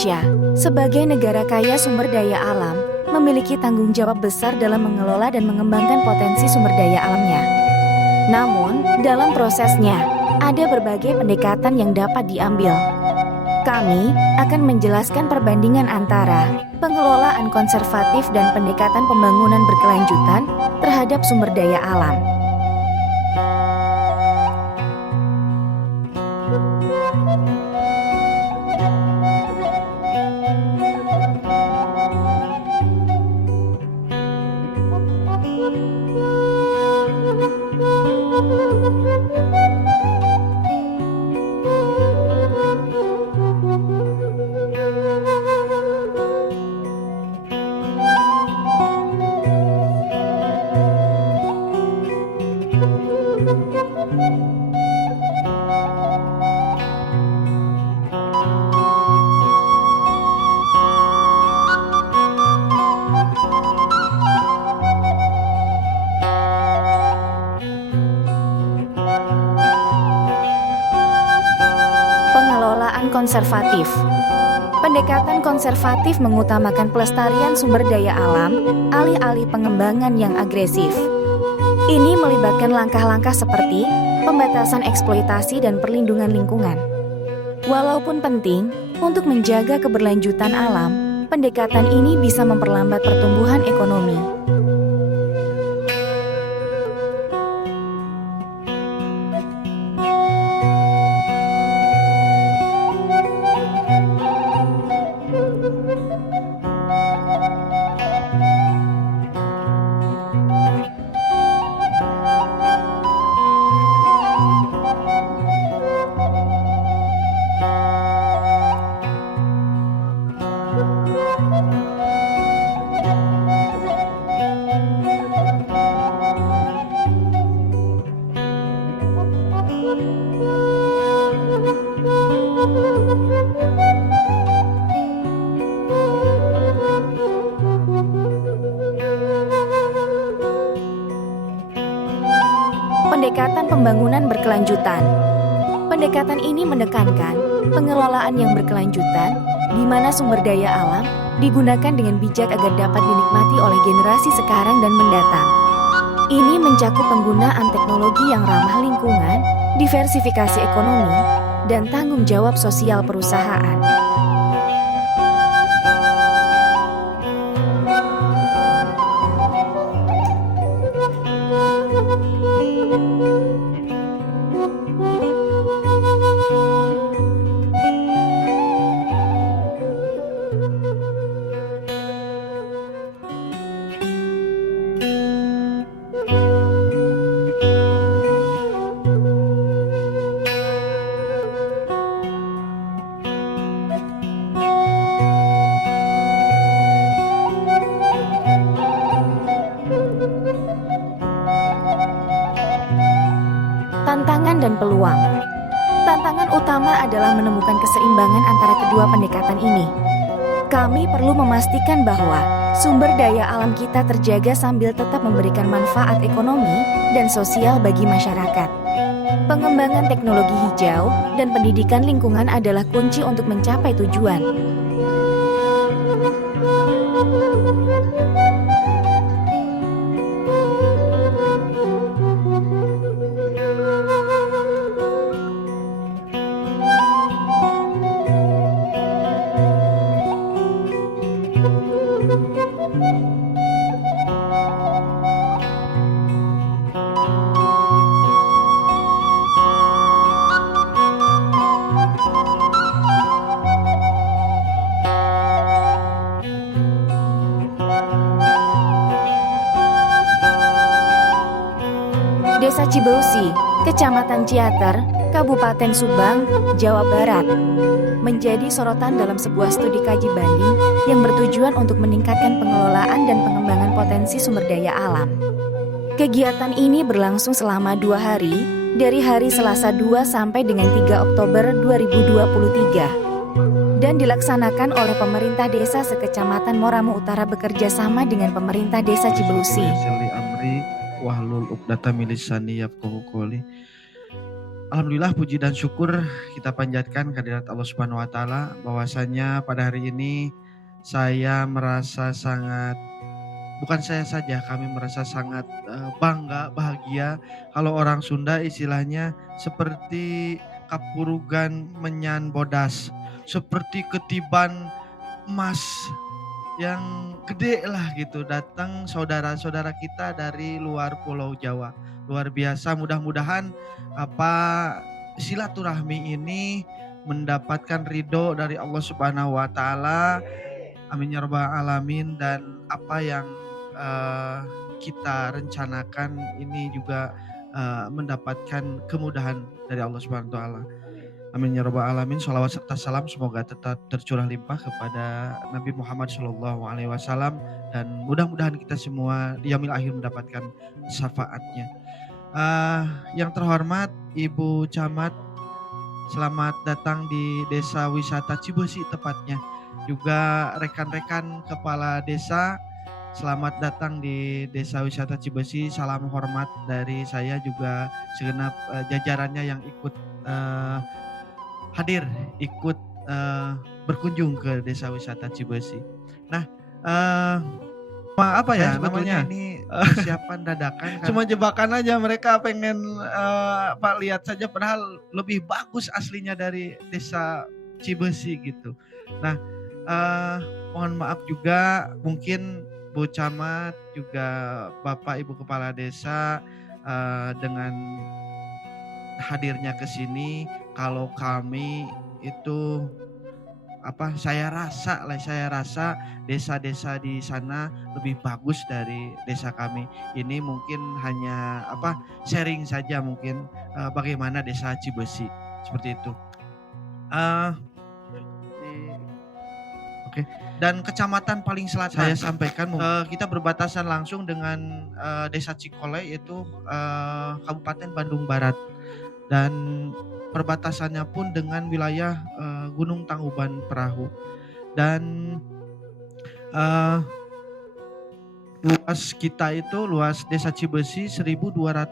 Indonesia, sebagai negara kaya sumber daya alam, memiliki tanggung jawab besar dalam mengelola dan mengembangkan potensi sumber daya alamnya. Namun, dalam prosesnya, ada berbagai pendekatan yang dapat diambil. Kami akan menjelaskan perbandingan antara pengelolaan konservatif dan pendekatan pembangunan berkelanjutan terhadap sumber daya alam. Pengelolaan konservatif. Pendekatan konservatif mengutamakan pelestarian sumber daya alam, alih-alih pengembangan yang agresif. Ini melibatkan langkah-langkah seperti pembatasan eksploitasi dan perlindungan lingkungan. Walaupun penting untuk menjaga keberlanjutan alam, pendekatan ini bisa memperlambat pertumbuhan ekonomi. Pendekatan pembangunan berkelanjutan. Pendekatan ini menekankan pengelolaan yang berkelanjutan, di mana sumber daya alam digunakan dengan bijak agar dapat dinikmati oleh generasi sekarang dan mendatang. Ini mencakup penggunaan teknologi yang ramah lingkungan, diversifikasi ekonomi, dan tanggung jawab sosial perusahaan. Tantangan dan peluang. Tantangan utama adalah menemukan keseimbangan antara kedua pendekatan ini. Kami perlu memastikan bahwa sumber daya alam kita terjaga sambil tetap memberikan manfaat ekonomi dan sosial bagi masyarakat. Pengembangan teknologi hijau dan pendidikan lingkungan adalah kunci untuk mencapai tujuan. Desa Cibeusi, Kecamatan Ciater, Kabupaten Subang, Jawa Barat, menjadi sorotan dalam sebuah studi kaji banding yang bertujuan untuk meningkatkan pengelolaan dan pengembangan potensi sumber daya alam. Kegiatan ini berlangsung selama 2 hari, dari hari Selasa 2 sampai dengan 3 Oktober 2023, dan dilaksanakan oleh pemerintah desa sekecamatan Moramu Utara bekerja sama dengan pemerintah desa Cibeusi. Wahlul uqdatam min lisani yafqahu qawli. Alhamdulillah puji dan syukur kita panjatkan kehadirat Allah Subhanahu wa taala bahwasanya pada hari ini saya merasa sangat, bukan saya saja, kami merasa sangat bangga, bahagia. Kalau orang Sunda istilahnya seperti kapurugan menyan bodas, seperti ketiban emas yang gede lah gitu, datang saudara-saudara kita dari luar Pulau Jawa. Luar biasa, mudah-mudahan apa silaturahmi ini mendapatkan ridho dari Allah Subhanahu wa taala. Amin ya rabbal alamin. Dan apa yang kita rencanakan ini juga mendapatkan kemudahan dari Allah Subhanahu wa taala. Amin ya rabbal alamin. Sholawat serta salam semoga tetap tercurah limpah kepada Nabi Muhammad Shallallahu alaihi wasallam, dan mudah-mudahan kita semua di yaumil akhir mendapatkan syafaatnya. Yang terhormat Ibu Camat, selamat datang di Desa Wisata Cibesi tepatnya. Juga rekan-rekan kepala desa, selamat datang di Desa Wisata Cibesi. Salam hormat dari saya juga segenap jajarannya yang ikut hadir, ikut berkunjung ke Desa Wisata Cibesi. Nah, apa ya namanya ini persiapan dadakan kan? Cuma jebakan aja, mereka pengen Pak lihat saja, padahal lebih bagus aslinya dari Desa Cibesi gitu. Nah, mohon maaf juga mungkin Bu Camat juga Bapak Ibu Kepala Desa dengan hadirnya ke sini, kalau kami itu saya rasa desa-desa di sana lebih bagus dari desa kami. Ini mungkin hanya sharing saja mungkin bagaimana Desa Cibesi seperti itu. Oke. Dan kecamatan paling selatan saya sampaikan kita berbatasan langsung dengan Desa Cikole, yaitu Kabupaten Bandung Barat, dan perbatasannya pun dengan wilayah Gunung Tangkuban Perahu. Dan luas kita itu, luas Desa Cibesi 1212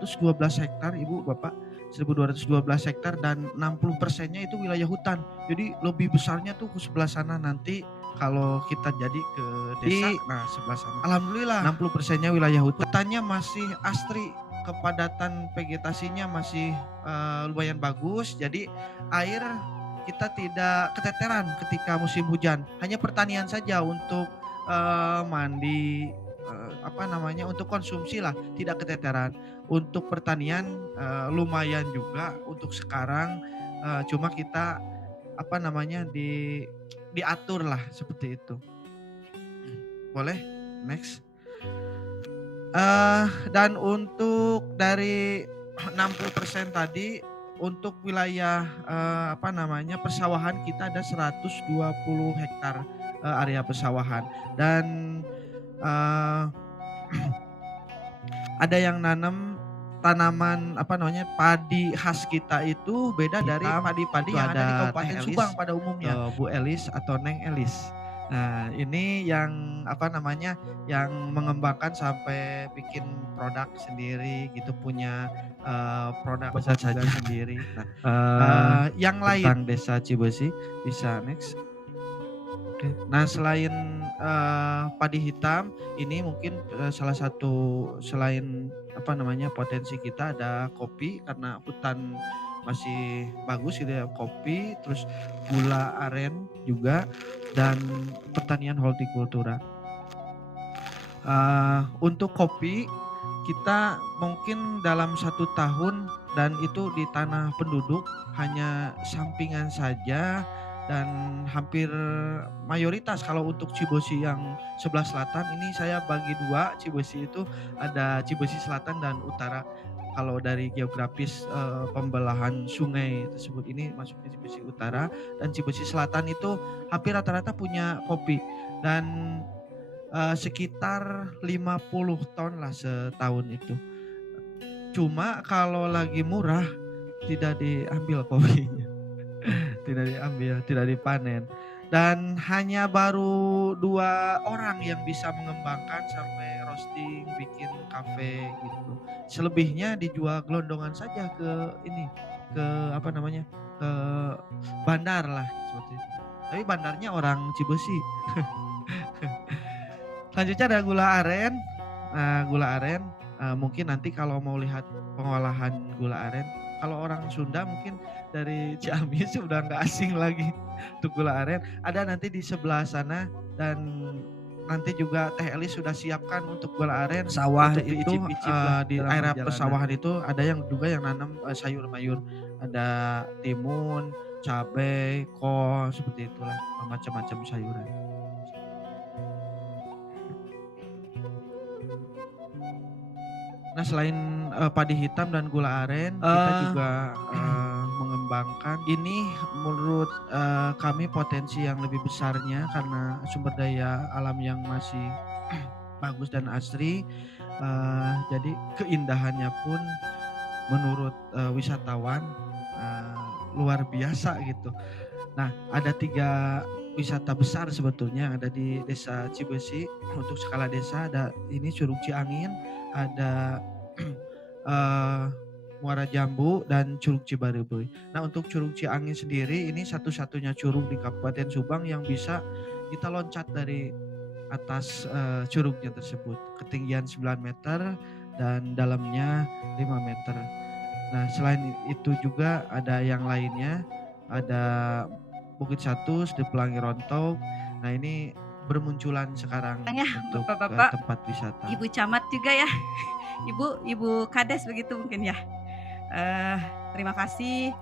hektar Ibu Bapak, 1212 hektar, dan 60%-nya itu wilayah hutan. Jadi lebih besarnya tuh ke sebelah sana nanti kalau kita jadi ke desa, nah sebelah sana. Alhamdulillah 60%-nya wilayah hutan. Hutannya masih asri, kepadatan vegetasinya masih lumayan bagus. Jadi air kita tidak keteteran ketika musim hujan. Hanya pertanian saja untuk mandi, untuk konsumsi lah, tidak keteteran. Untuk pertanian lumayan juga untuk sekarang, cuma kita diatur lah seperti itu. Boleh next. Dan untuk dari 60% tadi, untuk wilayah persawahan kita ada 120 hektar area persawahan, dan ada yang nanam tanaman padi khas kita itu beda dari padi-padi yang ada di Kabupaten Subang pada umumnya, Bu Elis atau Neng Elis. Nah, ini yang yang mengembangkan sampai bikin produk sendiri gitu, punya produk saja sendiri. Nah, yang lain tentang Desa Cibesi bisa next. Nah, selain padi hitam ini mungkin salah satu, selain potensi kita ada kopi, karena hutan masih bagus gitu ya, kopi, terus gula aren juga, dan pertanian hortikultura. Untuk kopi kita mungkin dalam 1 tahun, dan itu di tanah penduduk, hanya sampingan saja, dan hampir mayoritas kalau untuk Cibesi yang sebelah selatan ini saya bagi 2. Cibesi itu ada Cibesi Selatan dan Utara. Kalau dari geografis pembelahan sungai tersebut, ini masuknya Cibesi Utara, dan Cibesi Selatan itu hampir rata-rata punya kopi, dan sekitar 50 ton lah setahun itu. Cuma kalau lagi murah tidak diambil kopinya. Tidak diambil, tidak dipanen. Dan hanya baru 2 orang yang bisa mengembangkan sampai roasting, bikin kafe gitu. Selebihnya dijual gelondongan saja ke ini, ke apa namanya, ke bandar lah seperti itu. Tapi bandarnya orang Cibesi. Selanjutnya ada gula aren. Nah, gula aren mungkin nanti kalau mau lihat pengolahan gula aren, kalau orang Sunda mungkin dari Ciamis udah nggak asing lagi untuk gula aren. Ada nanti di sebelah sana, dan nanti juga Teh Elis sudah siapkan untuk gula aren. Sawah Untuk itu diicip-icip lah di dalam area perjalanan. persawahan itu ada yang juga yang nanam sayur mayur. Ada timun, cabai, kol, seperti itulah, macam-macam sayuran. Nah, selain padi hitam dan gula aren, kita juga mengembangkan ini menurut kami potensi yang lebih besarnya karena sumber daya alam yang masih bagus dan asri. Jadi keindahannya pun menurut wisatawan luar biasa gitu. Nah, ada 3 wisata besar sebetulnya yang ada di Desa Cibesi. Untuk skala desa ada ini Curug Ciangin, ada Muara Jambu dan Curug Cibareubeui. Nah, untuk Curug Ciangin sendiri ini satu-satunya curug di Kabupaten Subang yang bisa kita loncat dari atas curugnya tersebut. Ketinggian 9 meter dan dalamnya 5 meter. Nah, selain itu juga ada yang lainnya, ada Bukit Satus di Pelangi Rontok. Nah, ini bermunculan sekarang Ya, untuk Bapak-bapak, tempat wisata. Ibu Camat juga ya, Ibu Kades begitu mungkin ya. Terima kasih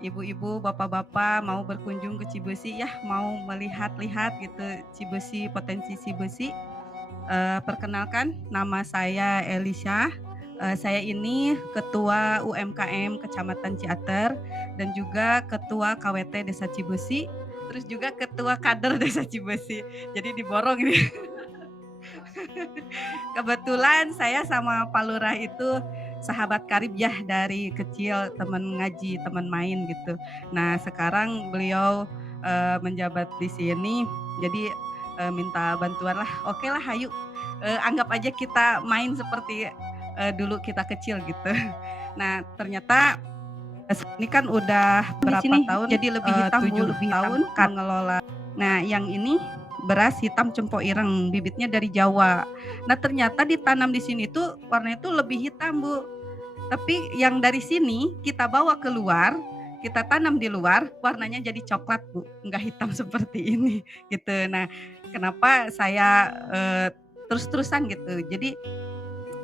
ibu-ibu, bapak-bapak mau berkunjung ke Cibesi ya, mau melihat-lihat gitu Cibesi, potensi Cibesi. Perkenalkan, nama saya Elisha. Saya ini Ketua UMKM Kecamatan Ciater dan juga Ketua KWT Desa Cibesi, terus juga Ketua Kader Desa Cibesi. Jadi diborong ini. Kebetulan saya sama Pak Lurah itu sahabat karib ya dari kecil, teman ngaji, teman main gitu. Nah, sekarang beliau menjabat di sini, jadi minta bantuan lah. Oke lah, ayo anggap aja kita main seperti dulu kita kecil gitu. Nah, ternyata ini kan udah berapa tahun, jadi lebih hitam, 7 tahun mengelola. Nah, yang ini beras hitam cempok ireng, bibitnya dari Jawa. Nah, ternyata ditanam di sini tuh warnanya tuh lebih hitam, Bu. Tapi yang dari sini kita bawa keluar, kita tanam di luar, warnanya jadi coklat, Bu. Enggak hitam seperti ini gitu. Nah, kenapa saya terus-terusan gitu. Jadi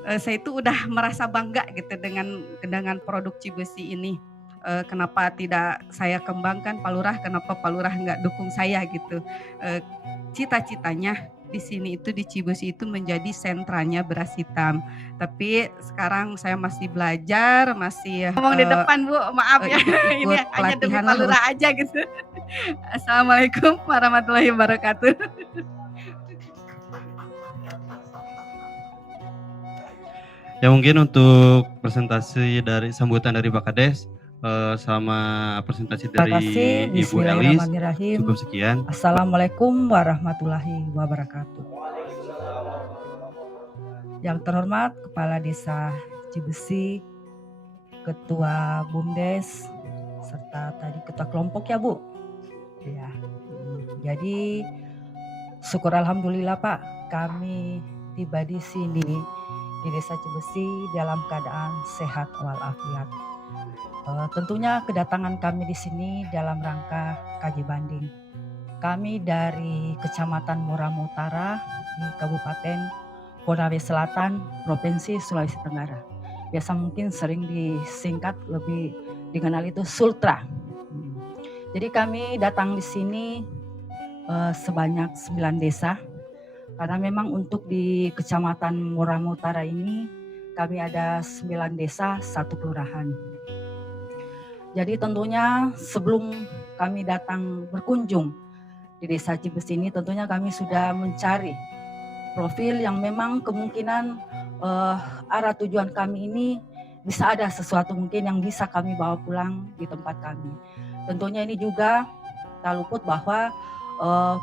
saya itu udah merasa bangga gitu dengan produk Cibesi ini. Kenapa tidak saya kembangkan Pak Lurah, kenapa Pak Lurah nggak dukung saya gitu. Cita-citanya di sini itu di Cibesi itu menjadi sentranya beras hitam. Tapi sekarang saya masih belajar, masih ngomong di depan Bu, maaf ya. Ini hanya demi Pak Lurah aja gitu. Assalamualaikum warahmatullahi wabarakatuh. Ya mungkin untuk presentasi dari sambutan dari Pak Kades sama presentasi dari Ibu Elis cukup sekian. Assalamualaikum warahmatullahi wabarakatuh. Yang terhormat Kepala Desa Cibesi, Ketua BUMDes, serta tadi Ketua Kelompok ya Bu. Ya, jadi syukur alhamdulillah Pak, kami tiba di sini di Desa Cibesi dalam keadaan sehat walafiat. Tentunya kedatangan kami di sini dalam rangka kaji banding. Kami dari Kecamatan Muaramu Utara di Kabupaten Konawe Selatan, Provinsi Sulawesi Tenggara. Biasa mungkin sering disingkat lebih dikenal itu Sultra. Jadi kami datang di sini sebanyak 9 desa. Karena memang untuk di Kecamatan Muaramu Utara ini kami ada 9 desa, 1 kelurahan. Jadi tentunya sebelum kami datang berkunjung di Desa Cibesi ini, tentunya kami sudah mencari profil yang memang kemungkinan arah tujuan kami ini bisa ada sesuatu mungkin yang bisa kami bawa pulang di tempat kami. Tentunya ini juga tak luput bahwa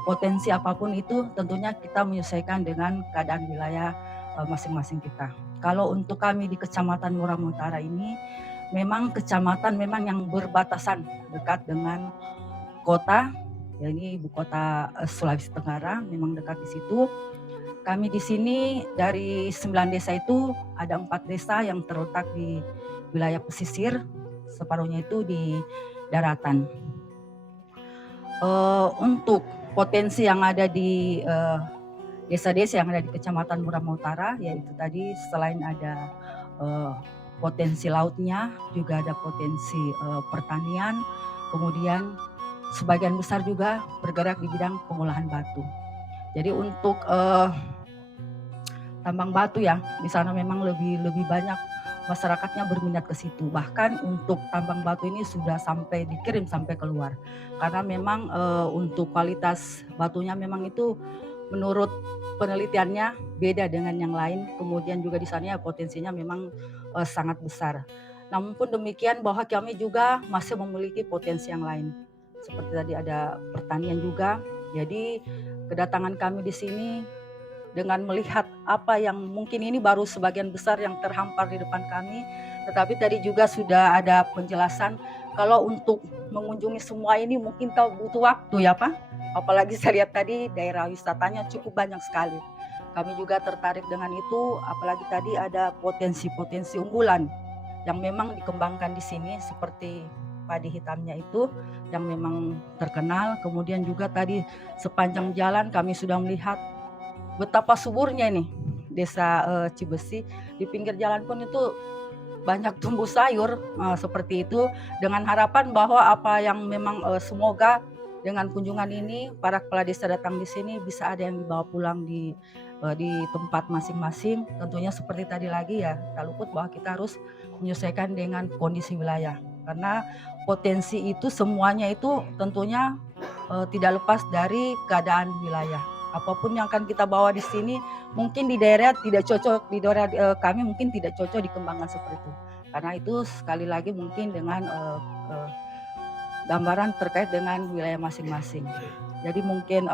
potensi apapun itu tentunya kita menyesuaikan dengan keadaan wilayah masing-masing kita. Kalau untuk kami di Kecamatan Muaramu Utara ini memang kecamatan memang yang berbatasan dekat dengan kota, ya ini ibu kota Sulawesi Tenggara, memang dekat di situ. Kami di sini dari 9 desa itu ada 4 desa yang terletak di wilayah pesisir, separuhnya itu di daratan. Untuk potensi yang ada di desa-desa yang ada di Kecamatan Murama Utara, yaitu tadi selain ada potensi lautnya, juga ada potensi pertanian, kemudian sebagian besar juga bergerak di bidang pengolahan batu. Jadi untuk tambang batu ya, di sana memang lebih banyak masyarakatnya berminat ke situ. Bahkan untuk tambang batu ini sudah sampai dikirim sampai keluar. Karena memang untuk kualitas batunya memang itu menurut penelitiannya beda dengan yang lain. Kemudian juga di sana potensinya memang sangat besar. Namun pun demikian bahwa kami juga masih memiliki potensi yang lain. Seperti tadi ada pertanian juga. Jadi kedatangan kami di sini dengan melihat apa yang mungkin ini baru sebagian besar yang terhampar di depan kami. Tetapi tadi juga sudah ada penjelasan kalau untuk mengunjungi semua ini mungkin butuh waktu ya Pak. Apalagi saya lihat tadi daerah wisatanya cukup banyak sekali. Kami juga tertarik dengan itu, apalagi tadi ada potensi-potensi unggulan yang memang dikembangkan di sini seperti padi hitamnya itu yang memang terkenal. Kemudian juga tadi sepanjang jalan kami sudah melihat betapa suburnya ini desa Cibesi. Di pinggir jalan pun itu banyak tumbuh sayur seperti itu, dengan harapan bahwa apa yang memang semoga dengan kunjungan ini para kepala desa datang di sini bisa ada yang dibawa pulang di tempat masing-masing. Tentunya seperti tadi lagi ya, tak luput bahwa kita harus menyesuaikan dengan kondisi wilayah. Karena potensi itu semuanya itu tentunya tidak lepas dari keadaan wilayah. Apapun yang akan kita bawa di sini mungkin di daerah tidak cocok, di daerah kami mungkin tidak cocok dikembangkan seperti itu. Karena itu sekali lagi mungkin dengan gambaran terkait dengan wilayah masing-masing. Jadi mungkin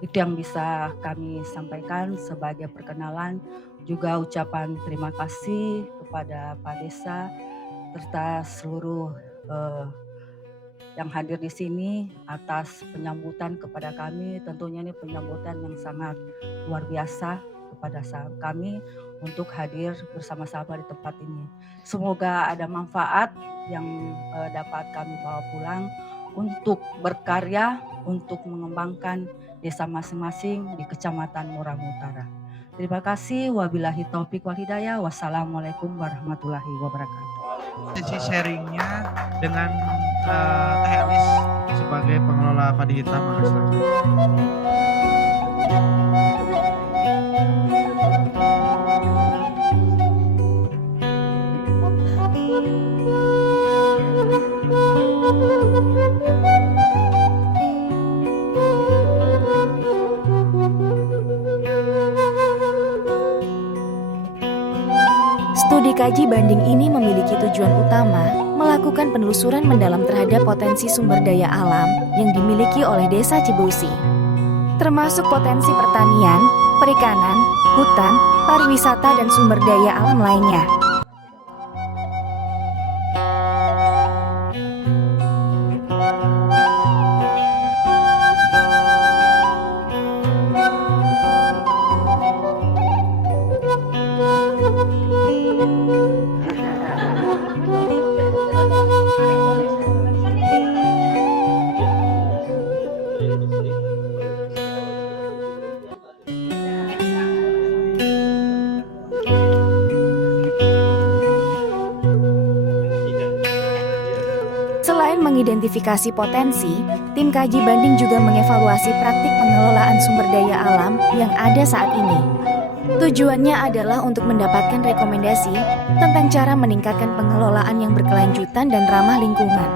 itu yang bisa kami sampaikan sebagai perkenalan, juga ucapan terima kasih kepada Pak Desa serta seluruh yang hadir di sini atas penyambutan kepada kami. Tentunya ini penyambutan yang sangat luar biasa kepada kami untuk hadir bersama-sama di tempat ini. Semoga ada manfaat yang dapat kami bawa pulang untuk berkarya, untuk mengembangkan desa masing-masing di Kecamatan Murama Utara. Terima kasih. Wabillahi taufik wal hidayah. Wassalamualaikum warahmatullahi wabarakatuh. Sesi sharingnya dengan Teh Elis sebagai pengelola padi hitam Makassar. Studi kaji banding ini memiliki tujuan utama melakukan penelusuran mendalam terhadap potensi sumber daya alam yang dimiliki oleh Desa Cibesi, termasuk potensi pertanian, perikanan, hutan, pariwisata, dan sumber daya alam lainnya. Selain mengidentifikasi potensi, tim kaji banding juga mengevaluasi praktik pengelolaan sumber daya alam yang ada saat ini. Tujuannya adalah untuk mendapatkan rekomendasi tentang cara meningkatkan pengelolaan yang berkelanjutan dan ramah lingkungan.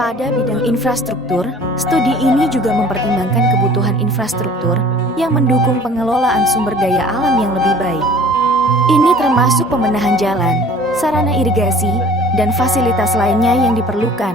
Pada bidang infrastruktur, studi ini juga mempertimbangkan kebutuhan infrastruktur yang mendukung pengelolaan sumber daya alam yang lebih baik. Ini termasuk pemenahan jalan, sarana irigasi, dan fasilitas lainnya yang diperlukan.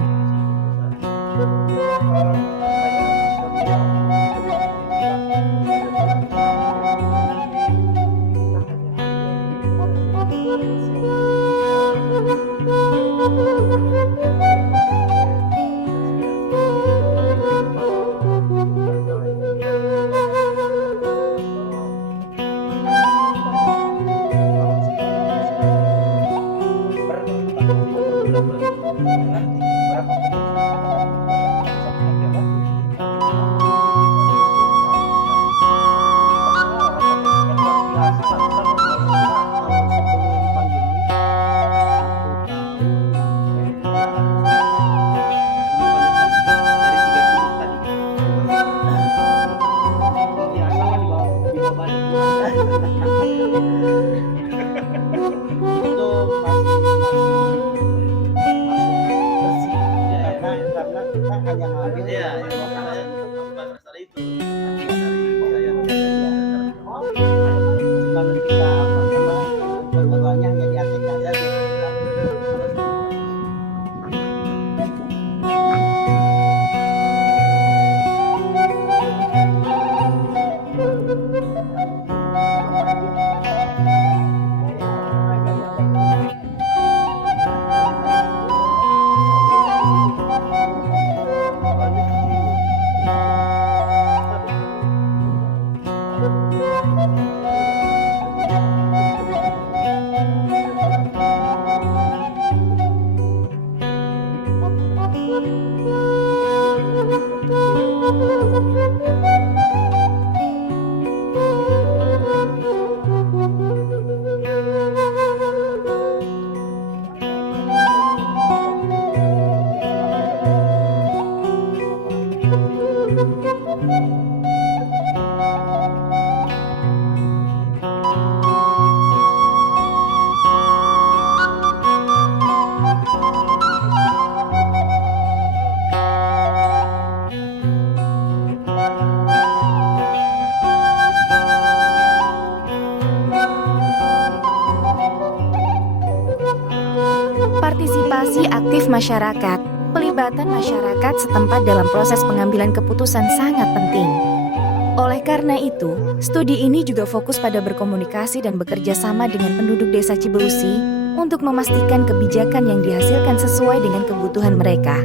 Partisipasi aktif masyarakat. Pelibatan masyarakat setempat dalam proses pengambilan keputusan sangat penting. Oleh karena itu, studi ini juga fokus pada berkomunikasi dan bekerja sama dengan penduduk desa Cibeusi untuk memastikan kebijakan yang dihasilkan sesuai dengan kebutuhan mereka.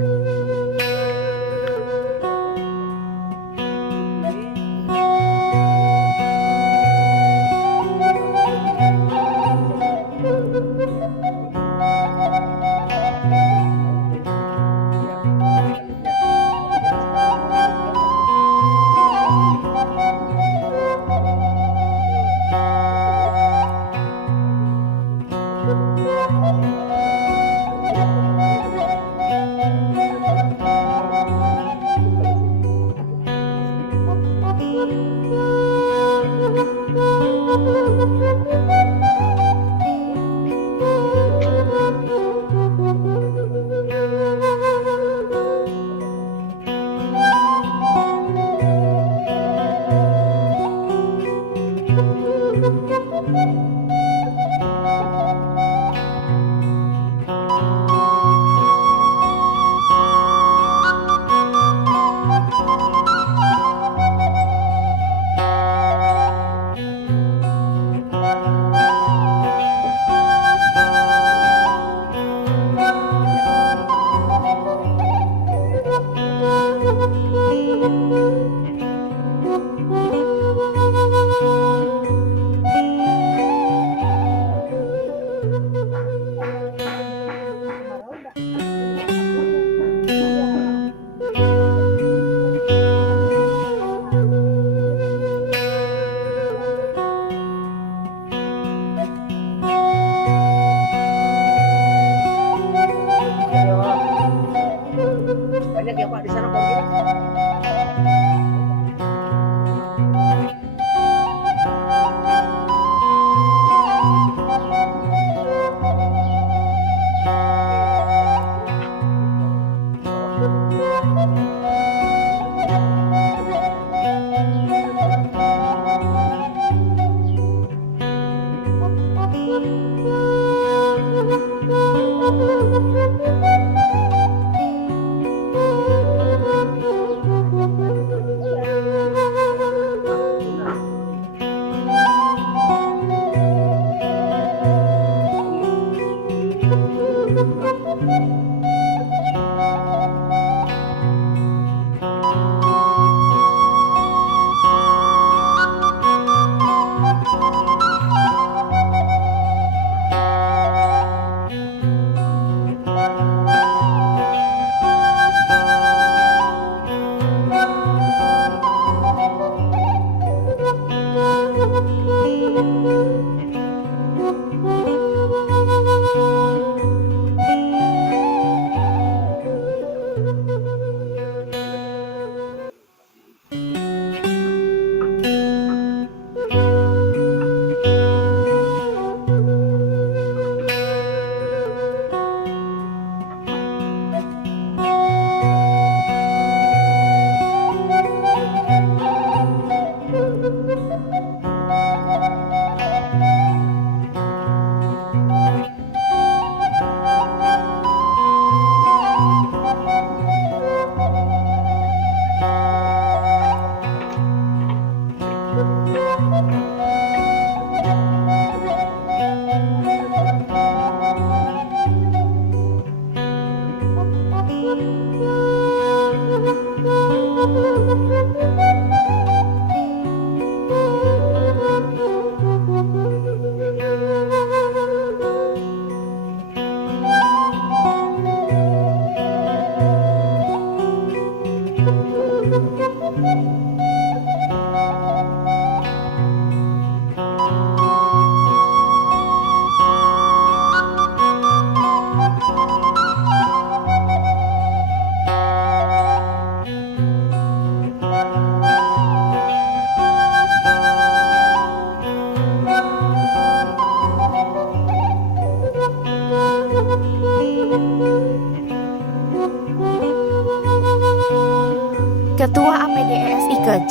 Ketua APDES IKEJ,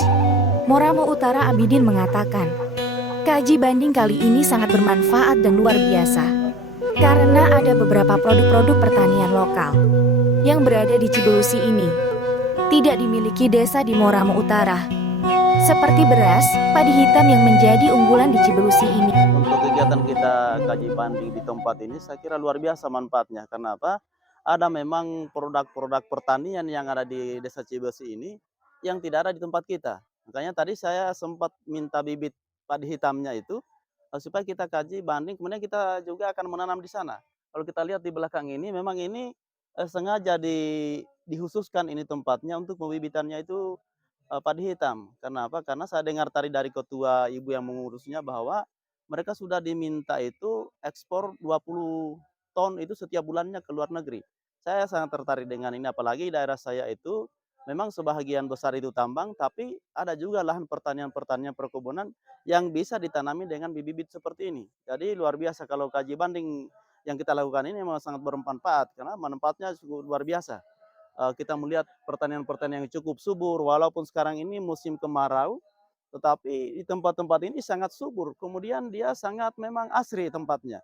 Moramo Utara Abidin mengatakan, kaji banding kali ini sangat bermanfaat dan luar biasa karena ada beberapa produk-produk pertanian lokal yang berada di Cibelusi ini tidak dimiliki desa di Moramo Utara, seperti beras, padi hitam yang menjadi unggulan di Cibelusi ini. Untuk kegiatan kita kaji banding di tempat ini saya kira luar biasa manfaatnya. Karena apa? Ada memang produk-produk pertanian yang ada di Desa Cibelusi ini yang tidak ada di tempat kita. Makanya tadi saya sempat minta bibit padi hitamnya itu supaya kita kaji banding, kemudian kita juga akan menanam di sana. Kalau kita lihat di belakang ini, memang ini sengaja dikhususkan ini tempatnya untuk pembibitannya itu padi hitam. Karena apa? Karena saya dengar tadi dari ketua ibu yang mengurusnya bahwa mereka sudah diminta itu ekspor 20 ton itu setiap bulannya ke luar negeri. Saya sangat tertarik dengan ini, apalagi daerah saya itu memang sebahagian besar itu tambang, tapi ada juga lahan pertanian-pertanian perkebunan yang bisa ditanami dengan bibit-bibit seperti ini. Jadi luar biasa kalau kaji banding yang kita lakukan ini memang sangat bermanfaat, karena manfaatnya cukup luar biasa. Kita melihat pertanian-pertanian yang cukup subur, walaupun sekarang ini musim kemarau, tetapi di tempat-tempat ini sangat subur. Kemudian dia sangat memang asri tempatnya.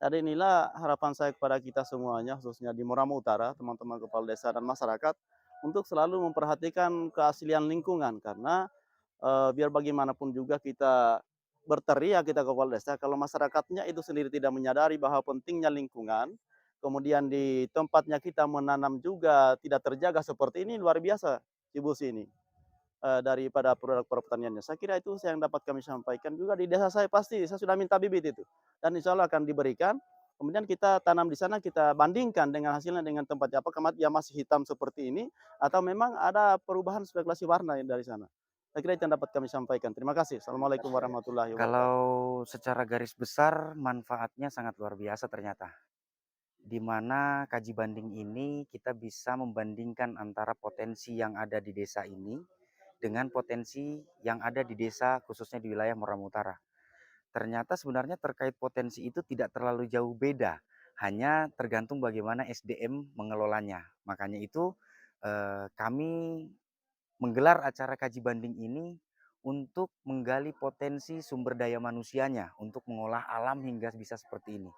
Jadi inilah harapan saya kepada kita semuanya, khususnya di Moramo Utara, teman-teman kepala desa dan masyarakat, untuk selalu memperhatikan keaslian lingkungan. Karena biar bagaimanapun juga kita berteriak kita kepala desa, kalau masyarakatnya itu sendiri tidak menyadari bahwa pentingnya lingkungan, kemudian di tempatnya kita menanam juga tidak terjaga seperti ini, luar biasa Cibusi ini. Daripada produk pertaniannya. Saya kira itu yang dapat kami sampaikan juga di desa saya pasti saya sudah minta bibit itu dan insya Allah akan diberikan. Kemudian kita tanam di sana, kita bandingkan dengan hasilnya dengan tempatnya apakah dia masih hitam seperti ini atau memang ada perubahan spekulasi warna dari sana. Saya kira itu yang dapat kami sampaikan. Terima kasih. Assalamualaikum warahmatullahi wabarakatuh. Kalau secara garis besar manfaatnya sangat luar biasa ternyata. Di mana kaji banding ini kita bisa membandingkan antara potensi yang ada di desa ini dengan potensi yang ada di desa khususnya di wilayah Moramo Utara. Ternyata sebenarnya terkait potensi itu tidak terlalu jauh beda, hanya tergantung bagaimana SDM mengelolanya. Makanya itu kami menggelar acara kaji banding ini untuk menggali potensi sumber daya manusianya untuk mengolah alam hingga bisa seperti ini.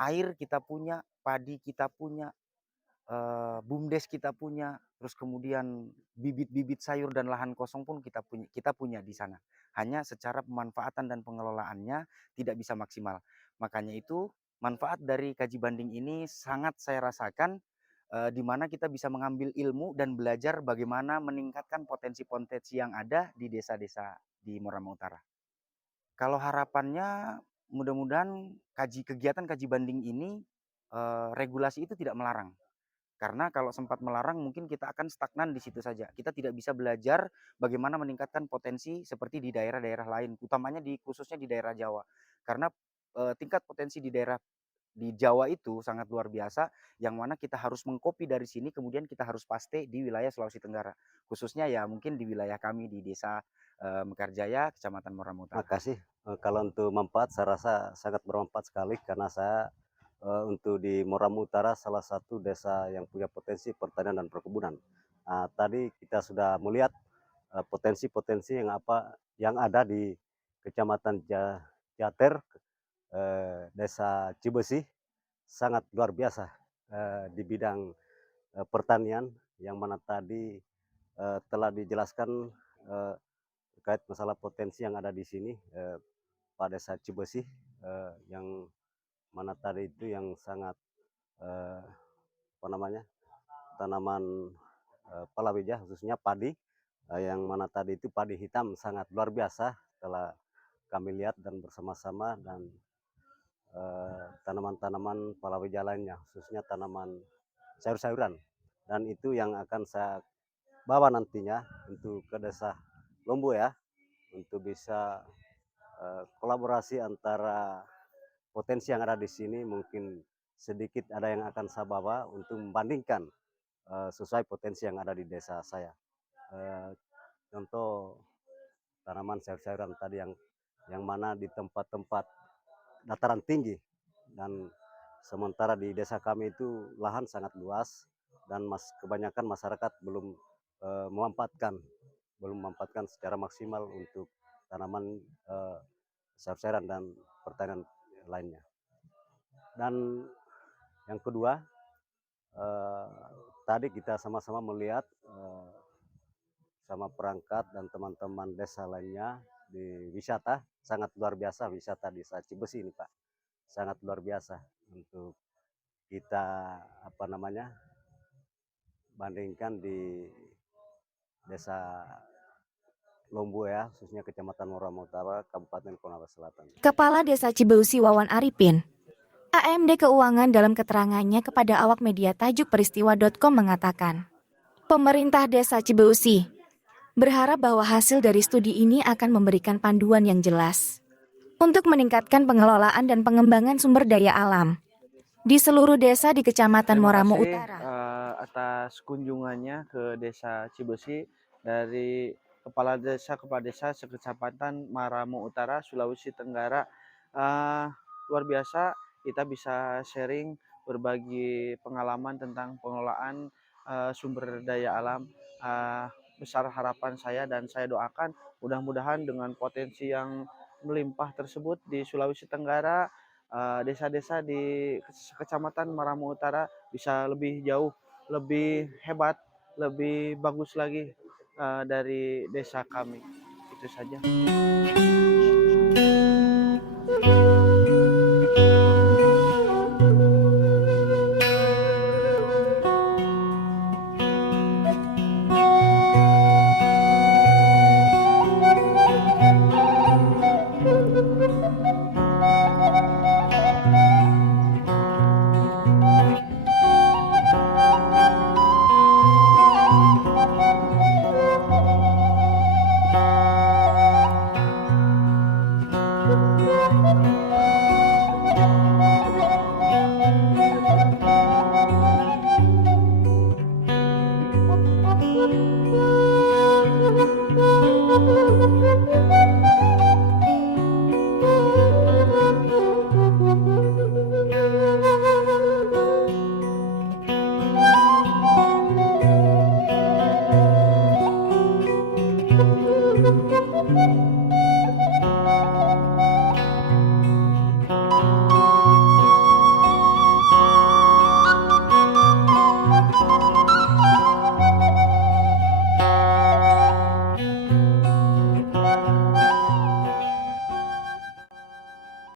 Air kita punya, padi kita punya, BUMDes kita punya, terus kemudian bibit-bibit sayur dan lahan kosong pun kita punya di sana. Hanya secara pemanfaatan dan pengelolaannya tidak bisa maksimal. Makanya itu manfaat dari kaji banding ini sangat saya rasakan, di mana kita bisa mengambil ilmu dan belajar bagaimana meningkatkan potensi-potensi yang ada di desa-desa di Moramo Utara. Kalau harapannya mudah-mudahan kegiatan kaji banding ini regulasi itu tidak melarang. Karena kalau sempat melarang mungkin kita akan stagnan di situ saja. Kita tidak bisa belajar bagaimana meningkatkan potensi seperti di daerah-daerah lain, utamanya khususnya di daerah Jawa. Karena tingkat potensi di Jawa itu sangat luar biasa, yang mana kita harus mengcopy dari sini, kemudian kita harus paste di wilayah Sulawesi Tenggara. Khususnya ya mungkin di wilayah kami di desa Mekarjaya, Kecamatan Moramo Utara. Terima kasih. Kalau untuk manfaat, saya rasa sangat bermanfaat sekali karena saya untuk di Moramo Utara salah satu desa yang punya potensi pertanian dan perkebunan. Tadi kita sudah melihat potensi-potensi yang ada di Kecamatan Jater, Desa Cibesi, sangat luar biasa di bidang pertanian, yang mana tadi telah dijelaskan terkait masalah potensi yang ada di sini pada Desa Cibesi, yang mana tadi itu yang sangat tanaman palawija khususnya padi, yang mana tadi itu padi hitam sangat luar biasa setelah kami lihat dan bersama-sama, dan tanaman-tanaman palawija lainnya khususnya tanaman sayur-sayuran, dan itu yang akan saya bawa nantinya untuk ke desa Lombo ya, untuk bisa kolaborasi antara potensi yang ada di sini. Mungkin sedikit ada yang akan saya bawa untuk membandingkan sesuai potensi yang ada di desa saya. Contoh tanaman sayur-sayuran tadi yang mana di tempat-tempat dataran tinggi, dan sementara di desa kami itu lahan sangat luas dan kebanyakan masyarakat belum memanfaatkan secara maksimal untuk tanaman sayur-sayuran dan pertanian lainnya. Dan yang kedua, tadi kita sama-sama melihat sama perangkat dan teman-teman desa lainnya di wisata, sangat luar biasa wisata di desa Cibesi ini Pak, sangat luar biasa untuk kita bandingkan di desa Lombo ya, khususnya Kecamatan Moramu Utara, Kabupaten Konawe Selatan. Kepala Desa Cibeusi Wawan Arifin, AMD Keuangan, dalam keterangannya kepada awak media tajuk peristiwa.com mengatakan, pemerintah Desa Cibeusi berharap bahwa hasil dari studi ini akan memberikan panduan yang jelas untuk meningkatkan pengelolaan dan pengembangan sumber daya alam di seluruh desa di Kecamatan Moramu Utara. Atas kunjungannya ke Desa Cibeusi dari Kepala Desa Sekecamatan Moramu Utara, Sulawesi Tenggara. Luar biasa, kita bisa sharing, berbagi pengalaman tentang pengelolaan sumber daya alam. Besar harapan saya dan saya doakan mudah-mudahan dengan potensi yang melimpah tersebut di Sulawesi Tenggara, desa-desa di Kecamatan Moramu Utara bisa lebih jauh, lebih hebat, lebih bagus lagi dari desa kami. Itu saja.